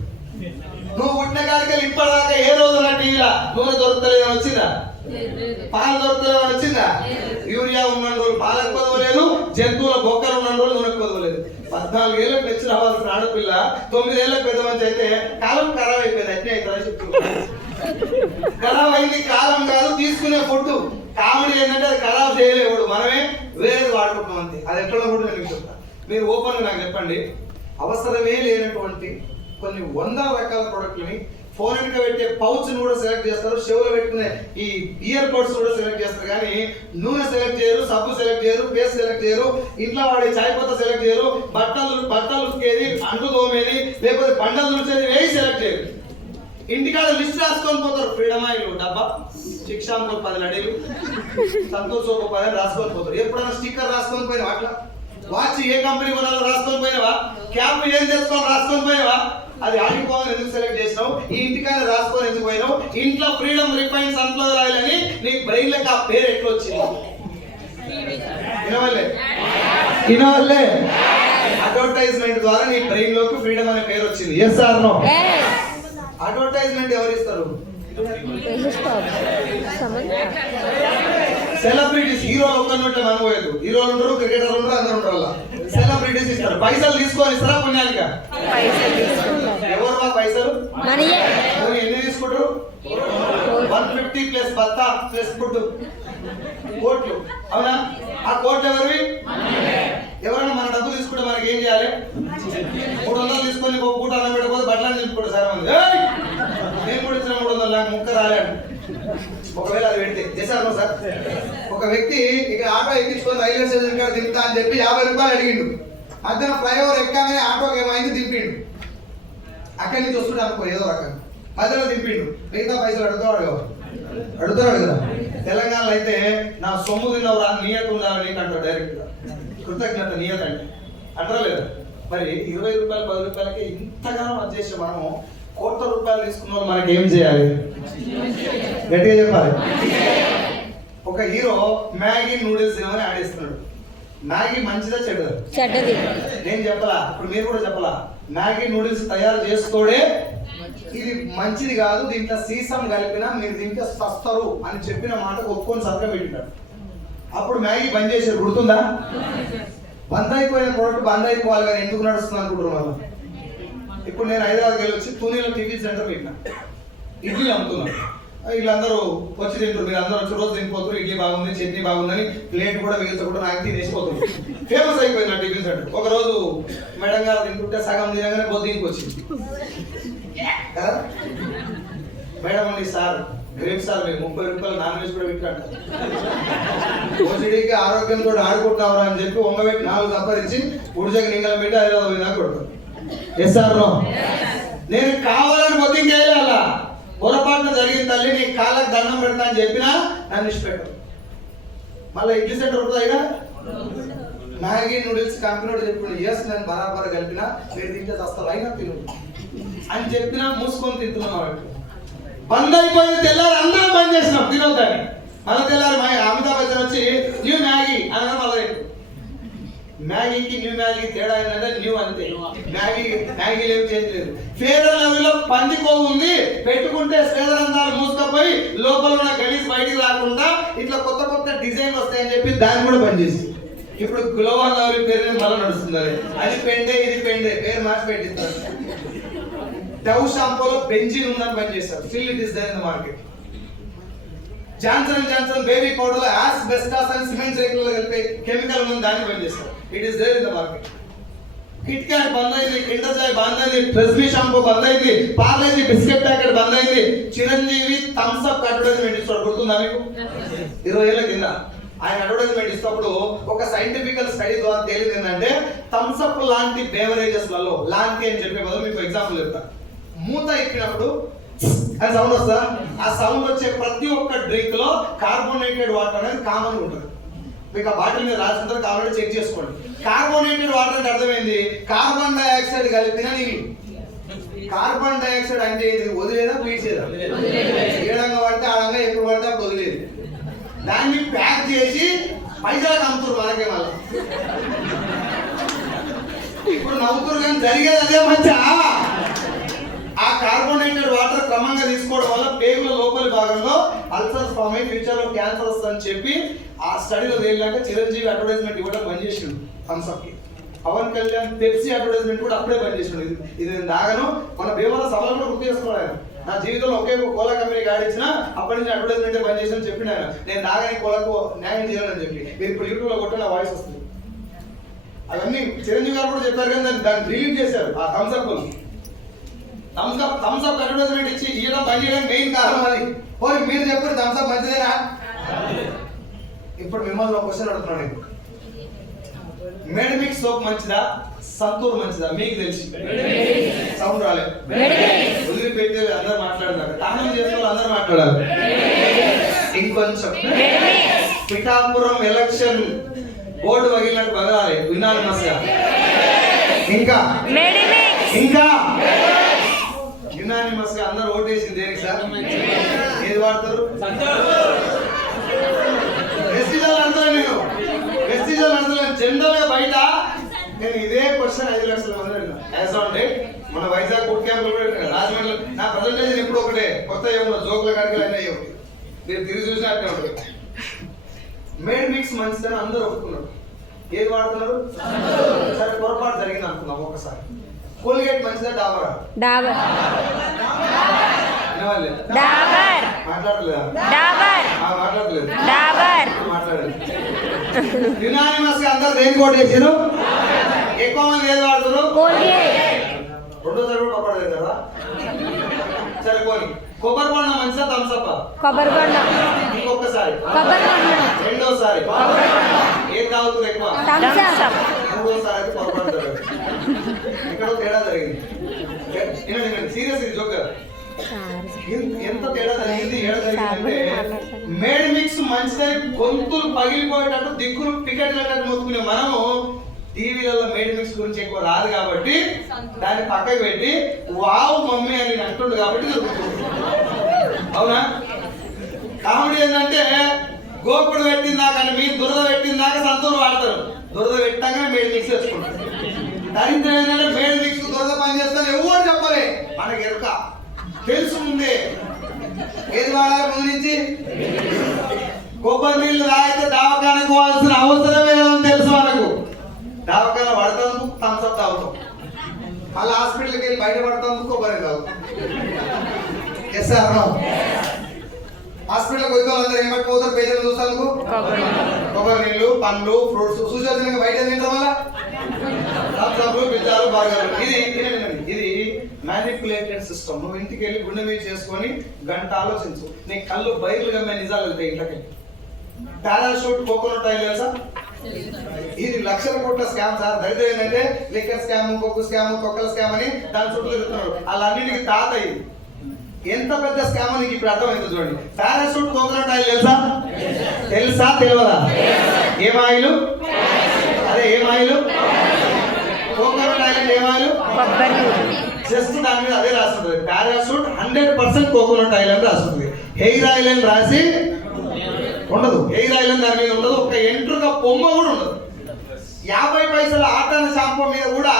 నువ్వు పుట్టిన కాడికి ఇప్పటిదాకా ఏ రోజున టీవీలో నూనె దొరుకుతలేదని వచ్చిందా? పాలు దొరుకుతలేదని వచ్చిందా? యూరియా ఉన్న రోజులు పాలకు కొదవలేదు, జంతువుల బొక్కలు ఉన్న రోజులు నూనెకు కొదవలేదు. 14 ఏళ్ళకి పెంచి రావాల్సిన ఆడపిల్ల 9 ఏళ్ళకి పెద్ద మంచి అయితే కాలం ఖరాబ్ అయిపోయింది. అట్నే అవుతుందని చెప్తున్నా. ఖరాబ్ అయింది కాలం కాదు, తీసుకునే ఫుడ్. కామెడీ ఏంటంటే అది ఖరాబ్ చేయలేవాడు, మనమే వేరేది వాడుకుంటున్నాం అంతే. అది ఎట్లా కూడా నేను చెప్తాను. మీరు ఓపెన్గా నాకు చెప్పండి, అవసరమే లేనటువంటి కొన్ని 100 రకాల ప్రోడక్ట్లని ఫోన్ వెనుక పెట్టే పౌచ్ను కూడా సెలెక్ట్ చేస్తారు, చెవులు పెట్టుకునే ఈ ఇయర్ బడ్స్ కూడా సెలెక్ట్ చేస్తారు. కానీ నూనె సెలెక్ట్ చేయరు, సబ్బు సెలెక్ట్ చేయరు, పేస్ట్ సెలెక్ట్ చేయరు, ఇంట్లో వాడే చాయ్ పత్త సెలెక్ట్ చేయరు, బట్టలు ఉతికేది, అంట్లు తోమేది, లేకపోతే బండలు తుడిచేది వేయి సెలెక్ట్ చేయరు. ఇంటికాడ లిస్ట్ రాసుకొని పోతారు. ఫ్రీడమ్ ఆయిల్ డబ్బా, శిక్షాంపులు 10 లడీలు, సంతోష్ సోపు 10 రాసుకొని పోతారు. ఎప్పుడైనా స్టిక్కర్ రాసుకొని పోయినావా? అట్లా వాచ్ ఏ కంపెనీ కొనాలో రాసుకొని పోయినావా? క్యాప్ ఏం తెచ్చుకొని రాసుకొని పోయినావా? అది ఆడిపోవాలని ఎందుకు సెలెక్ట్ చేసినావు? ఈ ఇంటికానే రాసుకొని ఎందుకు పోయినావు? ఇంట్లో ఫ్రీడమ్ రిఫైన్ సన్ఫ్లవర్ ఆయిల్ అని నీ బ్రెయిన్ లకి ఆ పేరు ఎట్లా వచ్చింది? వినవల్లే అడ్వర్టైజ్మెంట్ ద్వారా నీ బ్రెయిన్ లోకి ఫ్రీడమ్ అనే పేరు వచ్చింది. Yes or no? అడ్వర్టైజ్మెంట్ ఎవరు ఇస్తారు? సెలబ్రిటీస్. హీరోలు ఒక్కరినట్టే మనం పోయేది. హీరోలు ఉంటారు, క్రికెటర్లు ఉంటారు, అందరూ ఉంటారు. సెలబ్రిటీస్ ఇస్తారు. పైసలు తీసుకొని ఇస్తారా పుణ్యానిక? ఎవరు మా పైసలు? ఎన్ని తీసుకుంటారు? 150 ప్లస్ బత్తా ప్లస్ ఫుడ్ కోట్లు. అవునా? ఆ కోట్లు ఎవరివి? ఎవరైనా మన డబ్బు తీసుకుంటే మనకి ఏం చేయాలి? 300 తీసుకొని ఒక పూట అన్నం పెట్టకపోతే బట్టలని తీసుకుంటారు. సరే మంది నేను కూడా ఇచ్చిన 300 నాకు ముక్క రాలేడు. ఒకవేళ అది పెడితే చేశాను సార్. ఒక వ్యక్తి ఇక్కడ ఆటో ఎక్కించుకొని రైల్వే స్టేషన్ కాడ దింపుతా అని చెప్పి 50 రూపాయలు అడిగిండు. అతను ఫ్లైఓవర్ ఎక్కానే ఆటోకి ఏమైంది దింపిండు. అక్కడి నుంచి వస్తుంటే అనుకో ఏదో రకంగా మధ్యలో దింపిండు. మిగతా పైసలు అడుగుతాడు కదా. తెలంగాణలో అయితే నా సొమ్ము తిన్నవరా నియత ఉండాలని నీకు అంటారు డైరెక్ట్ గా. కృతజ్ఞత నియత అంటే అంటారా లేదా? మరి 20 రూపాయలు 10 రూపాయలకి ఇంతగానో వచ్చేసి మనము కోట్ల రూపాయలు తీసుకున్న వాళ్ళు మనకి ఏం చేయాలి? గట్టిగా చెప్పాలి. ఒక హీరో మ్యాగీ నూడిల్స్ తినమని ఆడేస్తున్నాడు. మ్యాగీ మంచిదా చెడ్డది? నేను చెప్పలా, ఇప్పుడు మీరు కూడా చెప్పలా. మ్యాగీ నూడిల్స్ తయారు చేసుకోడే ఇది మంచిది కాదు, దీంట్లో సీసం కలిపినా మీరు దీంట్లో సస్తారు అని చెప్పిన మాటకు ఒప్పుకొని సంతకం పెట్టినాడు. అప్పుడు మ్యాగీ బంద్ చేశారు. గుర్తుందా? బంద్ అయిపోయిన ప్రోడక్ట్ బంద్ అయిపోవాలి కానీ ఎందుకు నడుస్తుంది అనుకుంటున్నారు. ఇప్పుడు నేను హైదరాబాద్కి వెళ్ళి వచ్చి పూణేలో టిఫిన్ సెంటర్ పెట్టినా, ఇడ్లీ అమ్ముతున్నాను. వీళ్ళందరూ వచ్చి తింటారు. మీరు అందరూ వచ్చి రోజు తినిపోతారు. ఇడ్లీ బాగుంది, చట్నీ బాగుందని ప్లేట్ కూడా మిగిల్చకుండా నాకు తినేసిపోతుంది. ఫేమస్ అయిపోయింది నా టిఫిన్ సెంటర్. ఒక రోజు మేడం గారు తింటుంటే సగం తినగానే బొద్దింటికి వచ్చింది కదా. మేడం అండి సార్ గ్రేట్ సార్, మీరు 30 రూపాయలు నాన్ వెజ్ కూడా పెట్టాడు. ఓసిడీకి ఆరోగ్యంతో ఆడుకుంటావరా అని చెప్పి వంగబెట్టి 4 సంపాదించి ఉడిజకి నింగలం పెట్టి హైదరాబాద్ పోయినా కొడతారు. Yes sir no? నేను కావాలని బొద్దింకి వెళ్ళాలా? పొరపాటున జరిగిన తల్లి నీ కాళ్ళకి దండం పెడతా అని చెప్పినా నన్ను ఇష్టపెట్టారు. మళ్ళీ ఇడ్లీ సెంటర్ ఉంటుందిగా. మ్యాగీ నూడిల్స్ కంపెనీ చెప్పిన ఎస్ నేను బరాబర్ కలిపినా మీరు తింటే వస్తారు అయినా తిను అని చెప్పినా మూసుకొని తింటున్నాం. బంద్ అయిపోయింది. తెల్లారి అందరం బంద్ చేసినాం తినొద్దని. మళ్ళీ తెల్లారి అమితాబ్ బచ్చన్ వచ్చి న్యూ మ్యాగీ అనగా మళ్ళీ మ్యాగీకి న్యూ మ్యాగీ తేడా ఏంటంటే న్యూ అంతే. మ్యాగీ ఏం చేంజ్ లేదు. ఫేర్ అండ్ లవ్లీలో పంది కొవ్వు ఉంది, పెట్టుకుంటే శ్వేదరంధ్రాలు మూసుకపోయి లోపల ఉన్న గలీజ్ బయటికి రాకుండా ఇట్లా కొత్త కొత్త డిజైన్ వస్తాయని చెప్పి దాన్ని కూడా బంద్ చేసి ఇప్పుడు గ్లోబల్ లవ్లీ పేరు మళ్ళీ నడుస్తుంది. అది పెండే ఇది పెండే పేరు మార్చి పెట్టిస్తారు. డవ్ షాంపూలో బెంజిన్ ఉందని బంద్ చేశారు. Still it is there in the market. Johnson and Johnson baby powder లో యాస్బెస్టాస్ అండ్ సిమెంట్ రేకులలో కలిపే కెమికల్ ఉందని దాన్ని బంద్ చేశారు. It is there in the market. Kit Kat బంద్ అయింది, కిండర్ జాయ్ బంద్ అయింది, ట్రెస్మీ షాంపూ బంద్ అయింది, పార్లేజీ బిస్కెట్ ప్యాకెట్ బంద్ అయింది, చిరంజీవి థమ్స్ అప్ అడ్వర్టైజ్మెంట్ ఇస్తాడు, గుర్తుందా మీకు? 20 ఏళ్ల కింద ఆయన అడ్వర్టైజ్మెంట్ ఇస్తున్నప్పుడు ఒక సైంటిఫికల్ స్టడీ ద్వారా తేలింది ఏంటంటే థమ్స్ అప్ లాంటి బేవరేజెస్ లలో, లాంటి అని చెప్పే బదులు మీకు ఎగ్జాంపుల్ చెప్తా, మూత ఎక్కినప్పుడు అది సౌండ్ వస్తుందా? ఆ సౌండ్ వచ్చే ప్రతి ఒక్క డ్రింక్ లో కార్బోనేటెడ్ వాటర్ అనేది కామన్ ఉంటుంది. మీకు ఆ బాటిల్ మీద రాసిన కాబట్టి చెక్ చేసుకోండి. కార్బోనేటెడ్ వాటర్ అంటే అర్థమైంది, కార్బన్ డైఆక్సైడ్ కలిపిన నీళ్ళు. కార్బన్ డైఆక్సైడ్ అంటే ఇది వదిలేదా పీల్చేదా? ఏడంగా పడితే ఆడంగా ఎప్పుడు పడితే అప్పుడు వదిలేదు. దాన్ని ప్యాక్ చేసి పైసలకు అమ్ముతారు మనకే. మళ్ళీ ఇప్పుడు నవ్వుతారు కానీ జరిగేది అదే మంచి. ఆ కార్బోనేటెడ్ వాటర్ క్రమంగా తీసుకోవడం వల్ల పేగుల లోపలి భాగంలో అల్సర్స్ ఫామ్ అయ్యి ఫ్యూచర్ లో క్యాన్సర్ వస్తుందని చెప్పి ఆ స్టడీలో తేలినాక చిరంజీవి అడ్వర్టైజ్మెంట్ ఇవ్వడం బంద్ చేసిండు థమ్స్ అప్ కి. పవన్ కళ్యాణ్ పెప్సీ అడ్వర్టైజ్మెంట్ కూడా అప్పుడే బంద్ చేసిండు. ఇది నేను దాగను, మన భీమవరం సభలో కూడా గుర్తు చేసుకోవాలి. ఆయన నా జీవితంలో ఒకే కోలా కంపెనీ ఆడించిన అప్పటి నుంచి అడ్వర్టైజ్మెంట్ బంద్ చేసిన చెప్పిన ఆయన, నేను దాగని కోలకు న్యాయం చేయాలని చెప్పి. మీరు ఇప్పుడు యూట్యూబ్ లో కొట్టిన వాయిస్ వస్తుంది. అవన్నీ చిరంజీవి గారు కూడా చెప్పారు కానీ దాన్ని రిలీజ్ చేశారు. ఆ థమ్స్ అప్ అడ్వర్టైజ్మెంట్ ఇచ్చి ఇవ్వడం బంద్ చేయడం మెయిన్ కారణం అది. పోయి మీరు చెప్పారు థమ్స్ అప్ మంచిదేనా? ఇప్పుడు మిమ్మల్ని ఒక క్వశ్చన్ అడుగుతున్నాను. మెడిమిక్స్ సోప్ మంచిదా, సంతూర్ మంచిదా? మీకు తెలిసి సౌండ్ రాలేదు, వదిలిపెట్టి అందరూ మాట్లాడతారు, తానం చేసుకోవాలి, అందరూ మాట్లాడాలి. ఇంకొంచెం పిఠాపురం ఎలక్షన్ బోర్డు పగిలినట్టు పగలాలి యునానిమస్ గా. ఇంకా యునానిమస్ గా అందరూ ఓటేసింది దేనికి సార్? ఏది వాడతారు? జనరల్ గా బయట నేను ఇదే క్వశ్చన్ 5 లక్షల మంది అడిగినా. మన వైజాగ్ బుట్ క్యాంప్ లో రాజమండ్రి నా ప్రజెంటేషన్ ఎప్పుడు ఒకటే, కొత్త ఏమో జోకుల కాడికి అన్నీ ఒకటి, మీరు తిరిగి చూసినట్టే ఉంటుంది. మేడ్ మిక్స్ మంచిదని అందరూ ఒప్పుకున్నారు. ఏది వాడుతున్నారు? సరే పొరపాటు జరిగింది అనుకుందాం ఒకసారి. కోల్గేట్ మంచిదా డాబరా? మాట్లాడలేదా? మాట్లాడలేదు. యునానిమస్ గా అందరూ దేనికి ఓటు చేశారు? ఎక్కువ మంది ఏది వాడుతున్నారు? రెండోసారి కూడా పొరపాటు కదా. సరే పోనీ, కొబ్బరి బొండ మంచిదా థమ్స్ అప్? ఇంకొకసారి, రెండోసారి ఏం తాగుతుంది ఎక్కువ? మూడోసారి అయితే పొరపాటు జరగదు. ఎక్కడో తేడా జరిగింది. సీరియస్ ఇది జోక్. ఎంత తేడా జరిగింది? ఏడా జరిగిందంటే మేడ్ మిక్స్ మంచిదని గొంతులు పగిలిపోయేటట్టు దిక్కులు పికెట్లట్టు మొత్తుకునే మనము టీవీలలో మేడ్ మిక్స్ గురించి ఎక్కువ రాదు కాబట్టి దాన్ని పక్కకు పెట్టి వావ్ మమ్మీ అని అంటుండు కాబట్టి అవునా? కామెడీ ఏంటంటే గోపుడు పెట్టిందాక అని మీరు దురద పెట్టిందాక సంతూరు వాడతారు, దురద పెట్టాక మేడ్ మిక్స్ వేసుకుంటారు. దరిద్రం ఏంటంటే మేడ్ మిక్స్ దురద పని చేస్తాను ఎవరు చెప్పలే, మనకి ఎరుక తెలుసు ముందే. ఏది వాడాలి ముందు నుంచి? కొబ్బరి నీళ్ళు తాగితే దవాఖానకు పోవాల్సిన అవసరమే లేదని తెలుసు మనకు. దవాఖాన పడతాను థమ్స్ అప్ తాగుతాం, మళ్ళీ హాస్పిటల్కి వెళ్ళి బయట పడతాను కొబ్బరి తాగుతాం. Yes sir no? హాస్పిటల్కి పోతే వాళ్ళందరూ ఏం పట్టుకోతారు? పేషెంట్ చూస్తాను కొబ్బరి నీళ్ళు, పండ్లు, ఫ్రూట్స్ చూసిన బయట తింటాం వల్ల పిజ్జాలు, బర్గర్లు. ఇది మ్యానిపులేటెడ్ సిస్టమ్. నువ్వు ఇంటికి వెళ్ళి గుండె మీద చేసుకొని గంట ఆలోచించు, నీ కళ్ళు బయలు గమ్మే నిజాలు వెళ్తాయి ఇంట్లోకి. పారాషూట్ కోకోనట్ ఆయిల్ తెలుసా? ఇది లక్షల కోట్ల స్కామ్ సార్. దరిద్రం ఏంటంటే లిక్కర్ స్కామ్, కొక్కు స్కామ్, కొక్కల స్కామ్ అని దాని చుట్టూ తిరుగుతున్నారు. వాళ్ళన్నిటికీ తాత ఇది. ఎంత పెద్ద స్కామ్ నీకు ఇప్పుడు అర్థమైంది చూడండి. పారాషూట్ కోకోనట్ ఆయిల్ తెలుసా తెలియదా? ఏం ఆయిల్? అదే ఏం ఆయిల్? కోకోనట్ ఆయిల్ అంటే ఏం ఆయిల్? జస్ట్ దాని మీద అదే రాస్తుంటుంది. పారాషూట్ 100% కోకోనట్ ఆయిల్ అని రాస్తుంది. హెయిర్ ఆయిల్ అని రాసి ఉండదు. హెయిర్ ఆయిల్ అని దాని మీద ఉండదు. ఒక ఎంట్రుక బొమ్మ కూడా ఉండదు. 50 పైసల ఆటన షాంపూ మీద కూడా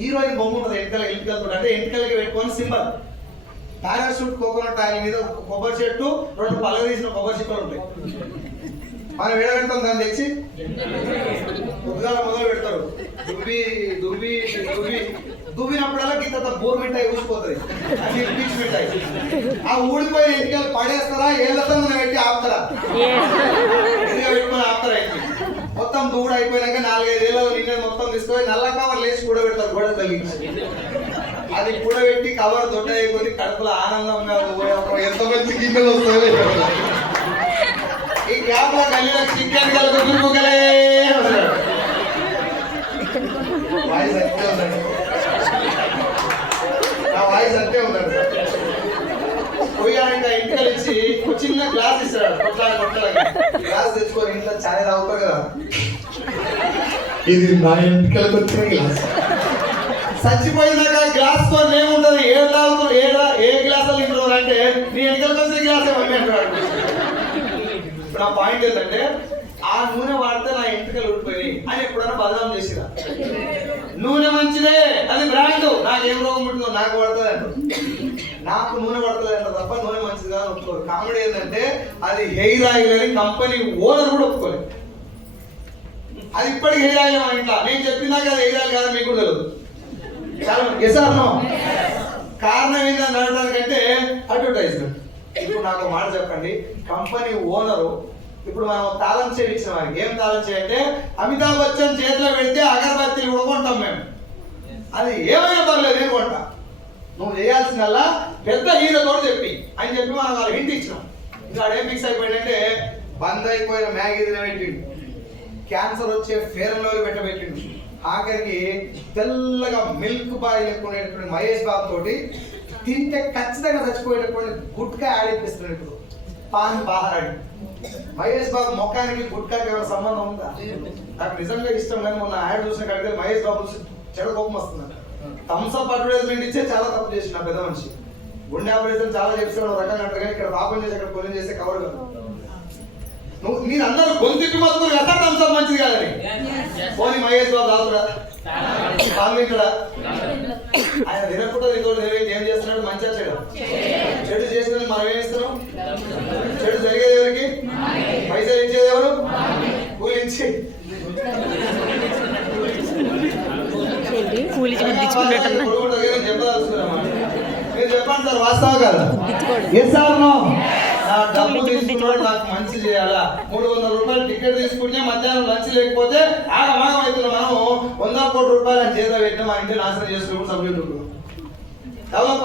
హీరోయిన్ బొమ్మ ఉంటుంది. ఎంటికలతో అంటే ఎంటికలకి పెట్టుకొని సింబల్. పారాషూట్ కోకోనట్ ఆయిల్ మీద కొబ్బరి చెట్టు, 2 పళ్ళ తీసిన కొబ్బరి చెట్లు ఉంటాయి. మనం ఏడ పెడతాం దాన్ని తెచ్చి? పొద్దుగాల మొదలు పెడతారు. దుబ్బి దువ్వినప్పుడల్లా కింద బూర్ మిఠాయి ఊసిపోతుంది, అది పీచు మిఠాయి. ఆ ఊడిపోయిన ఎంటికలు పడేస్తారా, ఏళ్ళతో పెట్టి ఆపుతారా, ఎదుగా పెట్టుకొని ఆపుతారా. మొత్తం దూడు అయిపోయినాక 4-5 ఏళ్ళలో నిన్న మొత్తం తీసుకొని నల్ల కవర్ లేచి కూడా పెడతారు గోడ తగ్గించి. అది కూడా పెట్టి కవర్ దొడ్డ అయిపోయి కడుపులో ఆనందంగా ఎంత మంచి గిన్నెలు వస్తాయి. ఈ గ్యాప్ లో కళ్ళకి చికెన్ కలుగులే వాయిస్ అంతే ఉందండి, నా వాయిస్ అంతే ఉందండి. పోయి ఆయన ఇంటికి ఇచ్చి ఒక చిన్న గ్లాస్ ఇస్తాడు, కొట్లాడి గ్లాస్ తెచ్చుకొని ఇంట్లో చాయ్ తాగుతారు కదా, ఇది నా ఇంటికి వచ్చిన గ్లాస్. చచ్చిపోయినాక గ్లాస్ తో ఏముంటది, ఏ గ్లాసులు ఇంటున్నారు అంటే నీ ఎంటికలకు వచ్చిన గ్లాస్ ఏమని అంటాడు. ఇప్పుడు నా పాయింట్ ఏంటంటే ఆ నూనె వాడితే నా ఎంటికలు ఊడిపోయి అని ఎప్పుడైనా బదనాం చేసిరా. నూనె మంచిదే, అది బ్రాండ్, నాకేం రోగం పుట్టిందో నాకు పడుతుంది అంట, నాకు నూనె పడుతుంది అంట తప్ప నూనె మంచిది కాదు ఒప్పుకోరు. కామెడీ ఏంటంటే అది హెయిర్ ఆయిల్ అని కంపెనీ ఓనర్ కూడా ఒప్పుకోలేదు. అది ఇప్పటికి హెయిర్ ఆయిల్ మా ఇంట్లో, నేను చెప్పినాక అది హెయిర్ ఆయిల్ కాదని మీకు కూడా తెలియదు. చాలా ఎసార్నో కారణం ఏంటని అడగడానికంటే అడ్వర్టైజ్మెంట్. ఇప్పుడు నాకు మాట చెప్పండి, కంపెనీ ఓనరు ఇప్పుడు మనం తాళం చేయి ఇచ్చిన వారికి ఏం తాళం చేయంటే అమితాబ్ బచ్చన్ చేతిలో పెడితే అగరబత్తీలు కూడా కొంటాం మేము, అది ఏమైనా పర్లేదు నేను కొంటా, నువ్వు చేయాల్సిందల్లా పెద్ద హీరోతో చెప్పి అని చెప్పి మనం వాళ్ళు హింట్ ఇచ్చినాం. ఇంకా ఏం ఫిక్స్ అయిపోయిందంటే బంద్ అయిపోయిన మ్యాగీ తినబెట్టిండు, క్యాన్సర్ వచ్చే ఫేర్ అండ్ లవ్లీ పెట్టబెట్టిండు, ఆఖరికి తెల్లగా మిల్క్ బాయ్ ఎక్కునేటువంటి మహేష్ బాబు తోటి తింటే ఖచ్చితంగా చచ్చిపోయేటటువంటి గుట్కా యాడ్ ఇప్పిస్తున్నాడు. ఇప్పుడు పాన్ బాహరాడి మహేష్ బాబు మొక్కానికి గుట్కాకి ఏమైనా సంబంధం ఉందా? నాకు నిజంగా ఇష్టం, కానీ మొన్న యాడ్ చూసిన కాడికి మహేష్ బాబు చెడ కోపం వస్తుంది. థమ్స్అప్ అడ్వర్టైజ్మెంట్ ఇచ్చే చాలా తప్పు చేసిన పెద్ద మనిషి, గుండె ఆపరేషన్ చాలా చేస్తాడు రకంగా అంటారు, కానీ ఇక్కడ పాపం చేసి అక్కడ కొన్ని చేస్తే కవర్ కాదు. మీరు అందరూ గొంతుకి మొత్తం ఎక్కడ థమ్స్అప్ మంచిది కాదని పోనీ మహేష్ బాబు తాగుతుడా, పాలు తింటాడా? ఆయన తినకుండా ఏం చేస్తున్నాడు, మంచిగా చెడు చెడు చేసినందుకు మనం ఏం ఇస్తున్నాం? చెడు జరిగేది ఎవరికి? పైసలు ఇచ్చేది ఎవరు? కూలించి చెప్పదలుచుకున్నామా? మీరు చెప్పండి సార్, వాస్తవం కదా? Yes or no? నా డబ్బు తీసుకున్నాడు నాకు మంచి చేయాలా, 300 రూపాయలు టికెట్ తీసుకుంటే మధ్యాహ్నం లంచ్ లేకపోతే ఆగమాగం అవుతున్నాం. మనం 100 కోట్ల రూపాయలు అని చేతిలో పెట్టిన మా ఇంటి నాశనం చేస్తున్నప్పుడు సబ్జెక్టు డెవలప్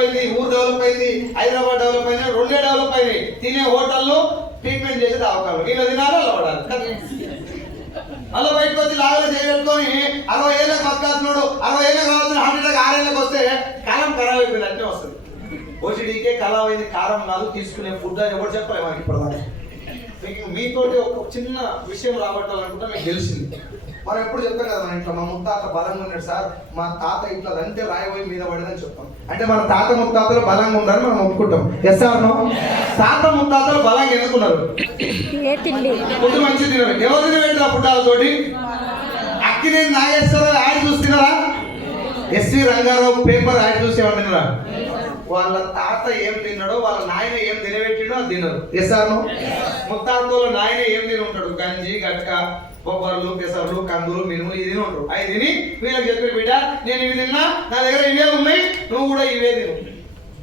అయింది, ఊరు డెవలప్ అయింది, హైదరాబాద్ డెవలప్ అయింది, 2 డెవలప్ అయినాయి. తినే హోటల్లో ట్రీట్మెంట్ చేసేది అవకాశం, వీళ్ళు తినాలి అలా పడాలి. అలా బయటకు వచ్చి లాగలో చేయబెట్టుకొని 60 ఏళ్ళకి బతకాల్సినాడు, 60 ఏళ్ళకి కావాల్సిన హార్ట్ అటాక్ 6 ఏళ్ళకి వస్తే కాలం ఖరాబ్ అయిపోయింది, అట్నే వస్తుంది. ఓసిడీకే ఖరాబ్ అయింది, కారం కాదు తీసుకునే ఫుడ్ అని ఎవరు చెప్పాలి మనకి. ఇప్పుడు మీకు మీతోటి ఒక చిన్న విషయం రాబట్టాలనుకుంటే మీకు తెలిసింది. మనం ఎప్పుడు చెప్తాం కదా మన ఇంట్లో, మా ముత్తాత బలంగా ఉన్నాడు సార్, మా తాత ఇట్లా అంతే రాయబోయి మీద పడదని చెప్తాం. అంటే మన తాత ముత్తాతలు బలంగా ఉండాలని మనం ఒప్పుకుంటాం. Yes or no? తాత ముత్తాతలు బలంగా ఎందుకున్నారు? ఫుడ్ మంచి తినరు. ఎవరు తినబెట్టిన ఫుడ్డాలతోటి? అక్కినేని నాగేశ్వరరావు యాడ్ చూస్తున్నారా? ఎస్వి రంగారావు పేపర్ యాడ్ చూసేవాడు తినరా? వాళ్ళ తాత ఏం తిన్నాడో వాళ్ళ నాయన ఏం తినబెట్టిండో అది తినరు. Yes or no? ముత్తాతలో నాయన ఏం తిని ఉంటాడు? గంజి, గట్క, బొబ్బర్లు, పెసర్లు, కందులు, మినుములు ఇది ఉంటాడు. అవి తిని వీళ్ళకి చెప్పి బిడ్డ నేను ఇవి తిన్నా, నా దగ్గర ఇవే ఉన్నాయి, నువ్వు కూడా ఇవే తిను.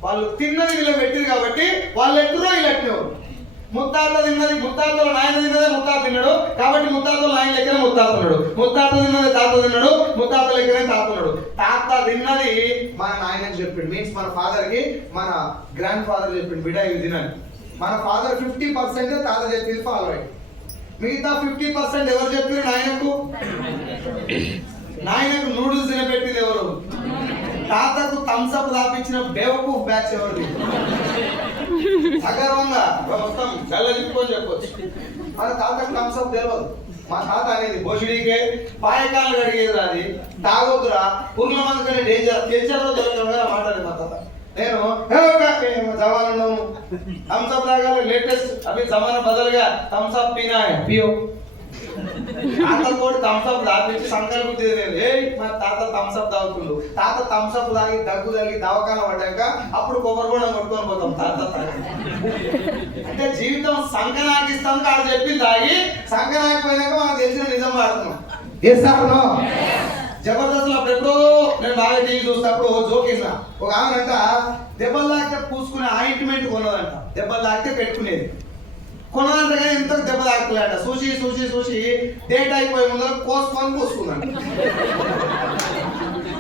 వాళ్ళు తిన్నది వీళ్ళు పెట్టింది కాబట్టి వాళ్ళు ఎట్టురో వీళ్ళు ఎట్టినవారు. ముత్తాత తిన్నది, ముత్తాతలో నాయన తిన్నదే ముత్తాత తిన్నాడు కాబట్టి ముత్తాతలో నాయన లెక్కనే ముత్తాత ఉన్నాడు. ముత్తాత తిన్నది తాత తిన్నాడు, ముత్తాత లెక్కనే తాత ఉన్నాడు. తాత తిన్నది మన నాయనకి చెప్పిండు, మీన్స్ మన ఫాదర్ కి మన గ్రాండ్ ఫాదర్ చెప్పిండు బిడ్డ ఇవి తినని. మన ఫాదర్ 50% తాత చెప్పింది ఫాలో అయ్యి, మిగతా 50% ఎవరు చెప్పారు? నాయనకు. నాయనకు నూడిల్స్ తినబెట్టింది ఎవరు? తాతకు థమ్స్అప్ దాపించిన బేవకూఫ్ బ్యాచ్ ఎవరిది? అగర్వంగా మొత్తం గల్ల చెప్పుకొని చెప్పొచ్చు. మన తాతకు థమ్స్అప్ తెలియదు. మా తాత అనేది భోజుడికే పాయకాలు అడిగేది, అది తాగొద్దురా, పురుగుల మంది కంటే డేంజర్, తెచ్చలో దొరకగా మాట్లాడేది మా తాత. నేను జవాను థమ్స్అప్ తాగాలి, లేటెస్ట్ అవి జమానా బదలుగా థమ్స్అప్ పీనా పియో. తాతతో థమ్స్అప్ దాపించి సంకల్పం తీయలేదు. మా తాత థమ్స్అప్ తాగుతుండు. తాత థమ్స్అప్ తాగి దగ్గు తగిలి దవాఖాన పడ్డాక అప్పుడు కొబ్బరి కూడా కొట్టుకొని పోతాం తాత తాగి. అంటే జీవితం సంకనాకిస్తాం కాదు చెప్పి తాగి సంకనాకపోయినాక మనకు తెలిసిన నిజం వాడుతున్నాం. Yes or no? జబర్దస్త్ అప్పుడు ఎప్పుడో నేను బాగా టీవీ చూసినప్పుడు జోకేసిన ఒక ఆమెనంట దెబ్బలు తాకితే పూసుకునే ఆయింట్మెంట్ కొన్నదంట, దెబ్బలు తాకితే పెట్టుకునేది కొన్నదంట. కానీ ఎంత దెబ్బ తాకులేంట, చూసి డేట్ అయిపోయే ముందర కోసుకొని పూసుకుందంట.